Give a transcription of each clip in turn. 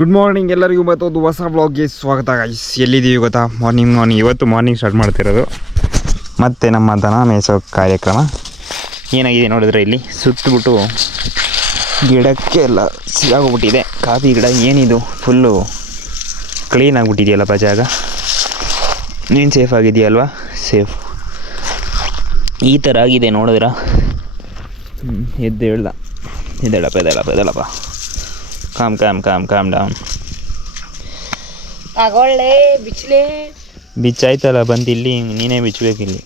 Good morning ಎಲ್ಲರಿಗೂ ಮತ್ತೊಂದು ಹೊಸ ವ್ಲಾಗ್ಗೆ ಸ್ವಾಗತ ಗೈಸ್. ಎಲ್ಲಿದ್ದೀವಿ ಗೊತ್ತಾ? ಮಾರ್ನಿಂಗ್ ಇವತ್ತು ಮಾರ್ನಿಂಗ್ ಸ್ಟಾರ್ಟ್ ಮಾಡ್ತಿರೋದು. ಮತ್ತು ನಮ್ಮ ದನ ಮೇಯಿಸೋ ಕಾರ್ಯಕ್ರಮ ಏನಾಗಿದೆ ನೋಡಿದ್ರೆ, ಇಲ್ಲಿ ಸುತ್ತಬಿಟ್ಟು ಗಿಡಕ್ಕೆ ಎಲ್ಲ ಸಿಗಾಗೋಗ್ಬಿಟ್ಟಿದೆ. ಕಾಫಿ ಗಿಡ ಏನಿದು ಫುಲ್ಲು ಕ್ಲೀನ್ ಆಗಿಬಿಟ್ಟಿದೆಯಲ್ಲಪ್ಪ ಜಾಗ. ನೀನು ಸೇಫ್ ಆಗಿದೆಯಲ್ವಾ? ಸೇಫ್. ಈ ಥರ ಆಗಿದೆ ನೋಡಿದ್ರ. ಎದ್ದೇಳಪ್ಪ ಕಾಮ್ ಡೌನ್. ತಗೊಳ್ಳೆ ಬಿಚ್ಚಲೆ. ಬಿಚ್ಚಾಯ್ತಲ್ಲ, ಬಂದು ಇಲ್ಲಿ ನೀನೇ ಬಿಚ್ಚಬೇಕಿಲ್ಲಿ.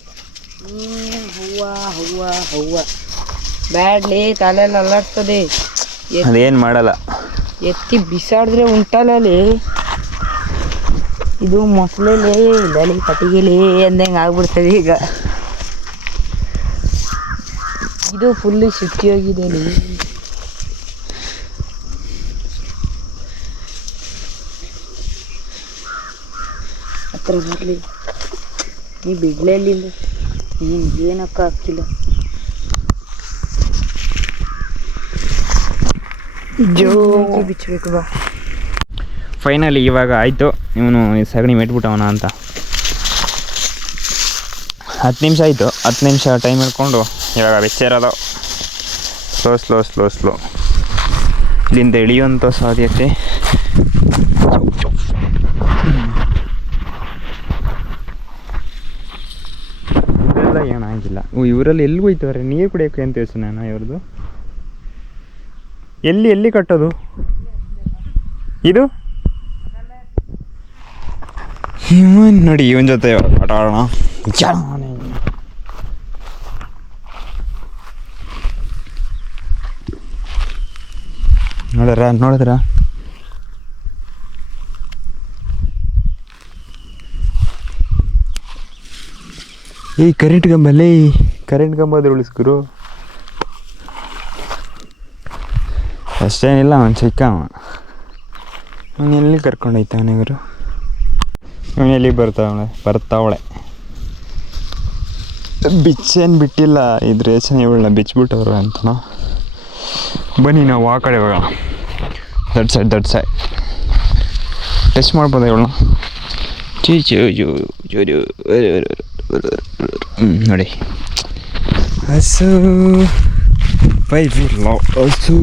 ಹೂವ ಬ್ಯಾಡ್ಲಿ, ತಲೆಯಲ್ಲಿ ಅಲ್ಲಾಡ್ತದೆ. ಅದೇನು ಮಾಡಲ್ಲ, ಎತ್ತಿ ಬಿಸಾಡಿದ್ರೆ ಉಂಟಲ್ಲೇ. ಇದು ಮೊಸಳೆಲೆ ಇಲ್ಲಲಿ ಕಟ್ಟಿಗೆಲೆ ಅಂದಂಗೆ ಆಗ್ಬಿಡ್ತದೆ ಈಗ. ಇದು ಫುಲ್ಲು ಸಿಕ್ಕಿ ಹೋಗಿದೆ. ಹತ್ರ ಬರಲಿ, ನೀ ಬಿಡ್ಲಿಲ್ಲ, ನೀನು ಏನಕ್ಕ ಹಾಕಿಲ್ಲ. ಜೋಗಿ ಬಿಚ್ಚಬೇಕು ಬಾ. ಫೈನಲಿ ಇವಾಗ ಆಯಿತು. ಇವನು ಸಗಣಿ ಮೆಟ್ಬಿಟ್ಟವನ ಅಂತ 10 ನಿಮಿಷ ಆಯಿತು. 10 ನಿಮಿಷ ಟೈಮ್ ಹಿಡ್ಕೊಂಡು ಇವಾಗ ಬೆಚ್ಚೇರೋದು. ಸ್ಲೋ ಇಲ್ಲಿಂದ ಇಳಿಯುವಂಥ ಸಾಧ್ಯತೆ. ಇದೆಲ್ಲ ಏನಾಗಿಲ್ಲ. ಇವರಲ್ಲಿ ಎಲ್ಲಿ ಹೋಯ್ತವ್ರೆ? ನೀರು ಕುಡಿಯೋಕೆ ಅಂತ ಯೋಚನೆ ಇವ್ರದ್ದು. ಎಲ್ಲಿ ಕಟ್ಟೋದು ಇದು? ಇವನ್ ನೋಡಿ, ಇವನ್ ಜೊತೆ ಆಟ ಆಡೋಣ. ನೋಡಿದ್ರ ಈ ಕರೆಂಟ್ ಕಂಬದ ಉಳಿಸ್ಕರು. ಅಷ್ಟೇನಿಲ್ಲ, ಅವನು ಚಿಕ್ಕ ಅವನು ಎಲ್ಲಿ ಕರ್ಕೊಂಡೋಯ್ತಾವನೆ ಇವರು. ಅವನು ಎಲ್ಲಿ ಬರ್ತಾವಳೆ. ಬಿಚ್ಚೇನು ಬಿಟ್ಟಿಲ್ಲ, ಇದು ರೇಷನ್ ಇವಳನ್ನ ಬಿಚ್ಚಿಬಿಟ್ಟವ್ರು ಅಂತನೋ. ಬನ್ನಿ ನಾವು ಆ ಕಡೆ ಹೋಗೋಣ. ದಟ್ ಸೈಡ್ ಟೆಸ್ಟ್ ಮಾಡ್ಬೋದ ಇವಳನ್ನ? ನೋಡಿ, ಹಸು ಹಸು.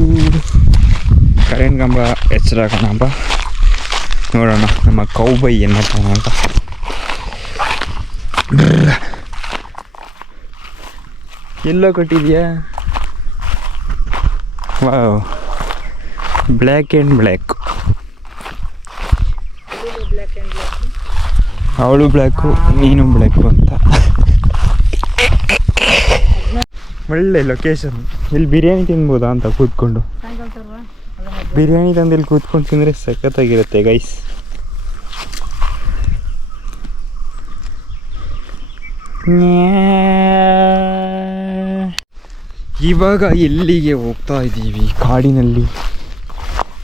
ಕರೆಂಟ್ ಕಂಬ ಎಚ್ಚರಾಕೋಣ ನೋಡೋಣ ನಮ್ಮ ಕೌಬೈ ಏನು ಮಾಡ್ತಾನ ಅಂತ. ಎಲ್ಲೋ ಕಟ್ಟಿದ್ಯಾ? Wow, black and black. ಅವಳು ಬ್ಲ್ಯಾಕು, ನೀನು ಬ್ಲ್ಯಾಕು ಅಂತ. ಒಳ್ಳೆ ಲೊಕೇಶನ್. ಇಲ್ಲಿ ಬಿರಿಯಾನಿ ತಿನ್ಬೋದಾ ಅಂತ ಕೂತ್ಕೊಂಡು. ಬಿರಿಯಾನಿ ತಂದು ಇಲ್ಲಿ ಕೂತ್ಕೊಂಡು ತಿಂದರೆ ಸಖತ್ತಾಗಿರುತ್ತೆ ಗೈಸ್. ಇವಾಗ ಎಲ್ಲಿಗೆ ಹೋಗ್ತಾ ಇದ್ದೀವಿ? ಕಾಡಿನಲ್ಲಿ.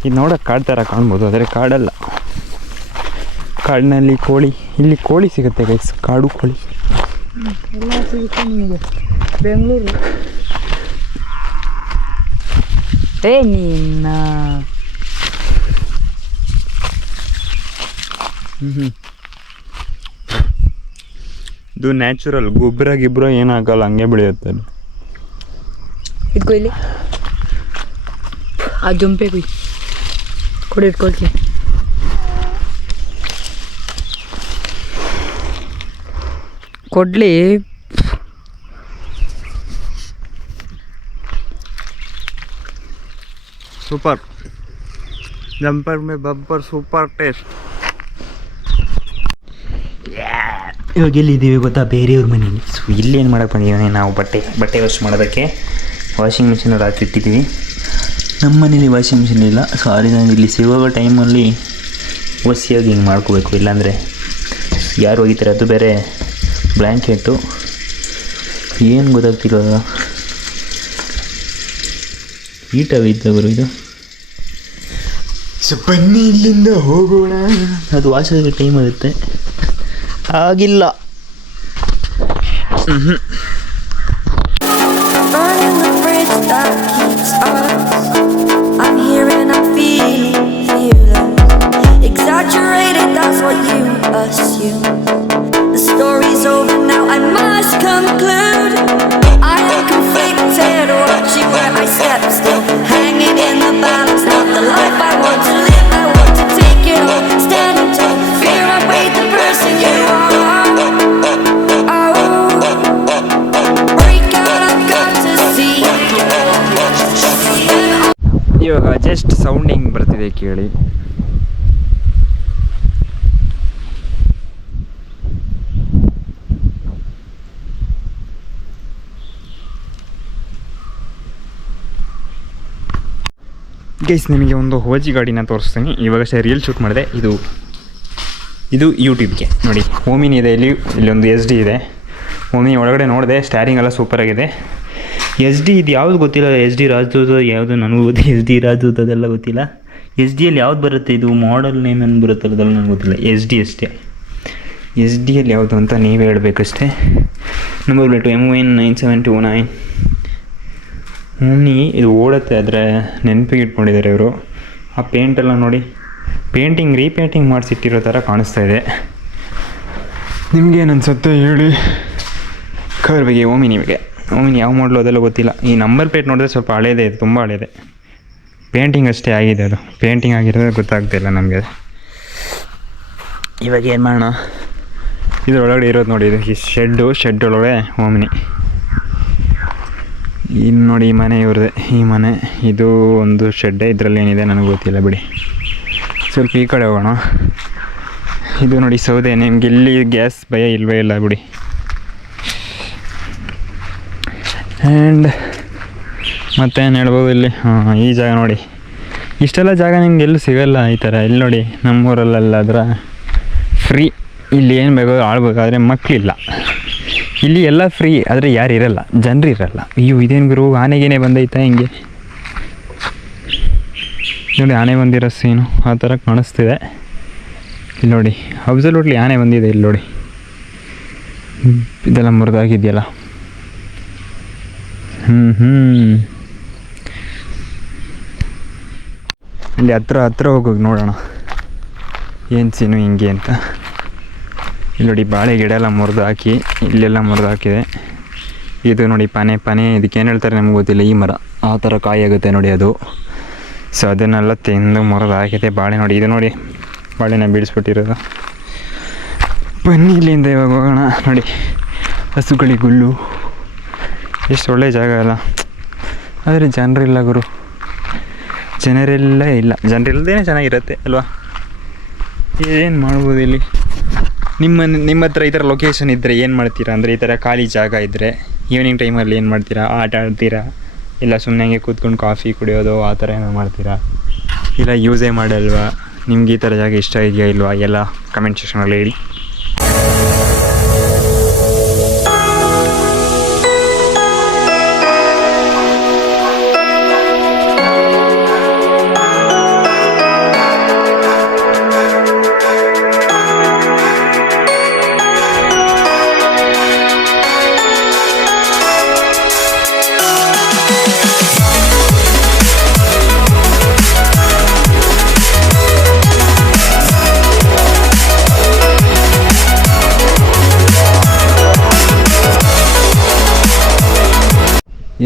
ಇದು ನೋಡೋಕೆ ಕಾಡು ಥರ ಕಾಣ್ಬೋದು, ಆದರೆ ಕಾಡಲ್ಲ. ಕಾಡಿನಲ್ಲಿ ಕೋಳಿ, ಇಲ್ಲಿ ಕೋಳಿ ಸಿಗುತ್ತೆ ಗೈಸ್, ಕಾಡು ಕೋಳಿ ಎಲ್ಲ ಸಿಗುತ್ತೆ ನಿಮಗೆ. ಬೆಂಗಳೂರು ನಿನ್ನ ಇದು ನ್ಯಾಚುರಲ್. ಗೊಬ್ಬರ ಏನಾಗಲ್ಲ, ಹಂಗೆ ಬೆಳೆಯುತ್ತೆ. ಇದು ಕೊಯ್ಲಿ, ಆ ಜಂಪೆ ಕೊಡಿ ಇಟ್ಕೊಳ್ತೀನಿ. ಕೊಡ್ಲಿ. Super jumper May bumper, super taste. ಇವಾಗ ಎಲ್ಲಿದ್ದೀವಿ ಗೊತ್ತಾ? ಬೇರೆಯವ್ರ ಮನೇಲಿ. ಸೊ ಇಲ್ಲೇನು ಮಾಡೋಕ್ಕೆ ಬಂದಿದ್ದೀವಿ ನಾವು? ಬಟ್ಟೆ ವಾಶ್ ಮಾಡೋದಕ್ಕೆ ವಾಷಿಂಗ್ ಮಿಷಿನಲ್ಲಿ ಹಾಕಿಟ್ಟಿದ್ದೀವಿ. ನಮ್ಮ ಮನೇಲಿ ವಾಷಿಂಗ್ ಮಿಷಿನ್ ಇಲ್ಲ. ಸೊ ಅದರಿಂದ ಇಲ್ಲಿ ಸಿಗುವಾಗ ಟೈಮಲ್ಲಿ ಒಸಿಯಾಗಿ ಹಿಂಗೆ ಮಾಡ್ಕೋಬೇಕು, ಇಲ್ಲಾಂದರೆ ಯಾರು ಹೋಗಿತಾರೆ. ಅದು ಬೇರೆ ಬ್ಲ್ಯಾಂಕೆಟು ಏನು ಗೊತ್ತಾಗ್ತಿರೋದ. ಈಟಾಗಿದ್ದವರು ಇದು. ಸೊ ಬನ್ನಿ ಇಲ್ಲಿಂದ ಹೋಗೋಣ. ಅದು ವಾಸಕ್ಕೆ ಟೈಮ್ ಆಗುತ್ತೆ. ಆಗಿಲ್ಲ. that keeps us. I'm here and I feel fearless. Just sounding ಬರ್ತಿದೆ ಕೇಳಿ. ಗೈಸ್ ನಿಮಗೆ ಒಂದು ಹೋಜಿ ಗಾಡಿನ ತೋರಿಸ್ತೀನಿ. ಇವಾಗಷ್ಟೇ ರೀಲ್ ಶೂಟ್ ಮಾಡಿದೆ. ಇದು ಯೂಟ್ಯೂಬ್ಗೆ ನೋಡಿ. ಓಮಿನಿ ಇದೆ, ಇಲ್ಲೊಂದು SD ಇದೆ. ಓಮಿನಿ ಒಳಗಡೆ ನೋಡಿದೆ, ಸ್ಟ್ಯಾರಿಂಗ್ ಎಲ್ಲ ಸೂಪರಾಗಿದೆ. SD ಇದು ಯಾವುದು ಗೊತ್ತಿಲ್ಲ, SD ರಾಜದೂತ ಯಾವುದು ನನಗೂ ಗೊತ್ತಿಲ್ಲ. SD ರಾಜದೂತ ಅದೆಲ್ಲ ಗೊತ್ತಿಲ್ಲ. SD ಯಾವ್ದು ಬರುತ್ತೆ, ಇದು ಮಾಡಲ್ ನೇಮ್ ಏನು ಬರುತ್ತಲ್ಲ ಅದೆಲ್ಲ ನನಗೆ ಗೊತ್ತಿಲ್ಲ. SD ಅಷ್ಟೇ. SD ಯಾವುದು ಅಂತ ನೀವೇ ಹೇಳಬೇಕಷ್ಟೇ. Number plate MON9729. ಓಮ್ನಿ ಇದು ಓಡುತ್ತೆ, ಆದರೆ ನೆನಪಿಗೆ ಇಟ್ಕೊಂಡಿದ್ದಾರೆ ಇವರು. ಆ ಪೇಂಟೆಲ್ಲ ನೋಡಿ, ರೀಪೇಂಟಿಂಗ್ ಮಾಡಿಸಿಟ್ಟಿರೋ ಥರ ಕಾಣಿಸ್ತಾ ಇದೆ. ನಿಮಗೇನು ಅನ್ಸುತ್ತೆ ಹೇಳಿ ಕಾರ್ ಬಗ್ಗೆ, ಓಮಿನಿ ಯಾವ ಮಾಡಲು ಅದೆಲ್ಲ ಗೊತ್ತಿಲ್ಲ. ಈ ನಂಬರ್ ಪ್ಲೇಟ್ ನೋಡಿದ್ರೆ ಸ್ವಲ್ಪ ಹಳೇದೇ ಇದೆ, ತುಂಬ ಹಳೇದೆ. ಪೇಂಟಿಂಗ್ ಅಷ್ಟೇ ಆಗಿದೆ, ಅದು ಪೇಂಟಿಂಗ್ ಆಗಿರೋದು ಗೊತ್ತಾಗ್ತಿಲ್ಲ ನಮಗೆ. ಇವಾಗ ಏನು ಮಾಡೋಣ, ಇದರೊಳಗಡೆ ಇರೋದು ನೋಡಿ, ಇದು ಈ ಶೆಡ್ ಒಳಗಡೆ ಓಮಿನಿ. ಇನ್ನು ನೋಡಿ ಈ ಮನೆ ಇವ್ರದ್ದೆ. ಈ ಮನೆ ಇದು ಒಂದು ಶೆಡ್ಡೆ, ಇದರಲ್ಲಿ ಏನಿದೆ ನನಗೆ ಗೊತ್ತಿಲ್ಲ ಬಿಡಿ. ಸ್ವಲ್ಪ ಈ ಕಡೆ ಹೋಗೋಣ. ಇದು ನೋಡಿ ಸೌದೆ. ನಿಮ್ಗೆ ಇಲ್ಲಿ ಗ್ಯಾಸ್ ಭಯ ಇಲ್ಲವೇ ಇಲ್ಲ ಬಿಡಿ. ಆ್ಯಂಡ್ ಮತ್ತೇನು ಹೇಳ್ಬೋದು ಇಲ್ಲಿ, ಈ ಜಾಗ ನೋಡಿ. ಇಷ್ಟೆಲ್ಲ ಜಾಗ ನಿಮ್ಗೆ ಎಲ್ಲೂ ಸಿಗೋಲ್ಲ ಈ ಥರ. ಇಲ್ಲಿ ನೋಡಿ ನಮ್ಮೂರಲ್ಲೆಲ್ಲ ಫ್ರೀ. ಇಲ್ಲಿ ಏನು ಬೇಕೋ ಆಳ್ಬೇಕು, ಆದರೆ ಮಕ್ಕಳಿಲ್ಲ. ಇಲ್ಲಿ ಎಲ್ಲ ಫ್ರೀ, ಆದರೆ ಯಾರು ಇರಲ್ಲ, ಜನರು ಇರಲ್ಲ. ಅಯ್ಯೋ ಇದೇನು ಗುರು, ಆನೆಗೇನೆ ಬಂದೈತಾ ಹಿಂಗೆ ನೋಡಿ. ಆನೆ ಬಂದಿರೋ ಸೀನು ಆ ಥರ ಕಾಣಿಸ್ತಿದೆ. ಇಲ್ಲಿ ನೋಡಿ, ಅಬ್ಸಲ್ಯೂಟ್ಲಿ ಆನೆ ಬಂದಿದೆ. ಇಲ್ಲಿ ನೋಡಿ, ಇದೆಲ್ಲ ಮುರಿದಾಗಿದೆಯಲ್ಲ. ಇಲ್ಲಿ ಹತ್ರ ಹೋಗೋಗಿ ನೋಡೋಣ ಏನು ಸೀನು ಹಿಂಗೆ ಅಂತ. ಇಲ್ಲಿ ನೋಡಿ ಬಾಳೆ ಗಿಡ ಎಲ್ಲ ಮುರಿದು ಹಾಕಿ, ಇಲ್ಲೆಲ್ಲ ಮುರಿದು ಹಾಕಿದೆ. ಇದು ನೋಡಿ ಪನೆ ಇದಕ್ಕೇನು ಹೇಳ್ತಾರೆ ನಮ್ಗೆ ಗೊತ್ತಿಲ್ಲ. ಈ ಮರ ಆ ಥರ ಕಾಯಿ ಆಗುತ್ತೆ ನೋಡಿ ಅದು. ಸೊ ಅದನ್ನೆಲ್ಲ ತಿಂದು ಮುರಿದು ಹಾಕಿದೆ. ಬಾಳೆ ನೋಡಿ, ಇದು ನೋಡಿ ಬಾಳೆನ ಬೀಳಿಸ್ಬಿಟ್ಟಿರೋದು. ಬನ್ನಿ ಇಲ್ಲಿಂದ ಇವಾಗ ಹೋಗೋಣ. ನೋಡಿ ಹಸುಗಳಿಗೆ ಹುಲ್ಲು, ಎಷ್ಟು ಒಳ್ಳೆ ಜಾಗ ಅಲ್ಲ. ಆದರೆ ಜನರಿಲ್ಲ ಗುರು, ಜನರೆಲ್ಲ ಇಲ್ಲ. ಜನರಿಲ್ಲದೇ ಚೆನ್ನಾಗಿರುತ್ತೆ ಅಲ್ವಾ. ಏನು ಮಾಡ್ಬೋದು ಇಲ್ಲಿ. ನಿಮ್ಮ ಹತ್ರ ಈ ಥರ ಲೊಕೇಶನ್ ಇದ್ದರೆ ಏನು ಮಾಡ್ತೀರಾ ಅಂದರೆ, ಈ ಥರ ಖಾಲಿ ಜಾಗ ಇದ್ದರೆ ಈವ್ನಿಂಗ್ ಟೈಮಲ್ಲಿ ಏನು ಮಾಡ್ತೀರಾ? ಆಟ ಆಡ್ತೀರಾ, ಇಲ್ಲ ಸುಮ್ಮನೆ ಹಂಗೆ ಕೂತ್ಕೊಂಡು ಕಾಫಿ ಕುಡಿಯೋದು ಆ ಥರ ಏನೋ ಮಾಡ್ತೀರಾ? ಇಲ್ಲ ಯೂಸೇ ಮಾಡಲ್ವಾ? ನಿಮ್ಗೆ ಈ ಥರ ಜಾಗ ಇಷ್ಟ ಇದೆಯಾ ಇಲ್ವಾ ಎಲ್ಲ ಕಮೆಂಟ್ ಸೆಕ್ಷನಲ್ಲಿ ಹೇಳಿ.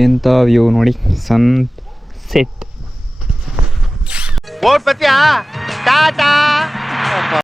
ಎಂಥ ವ್ಯೂ ನೋಡಿ, ಸನ್ಸೆಟ್. ಟಾಟಾ.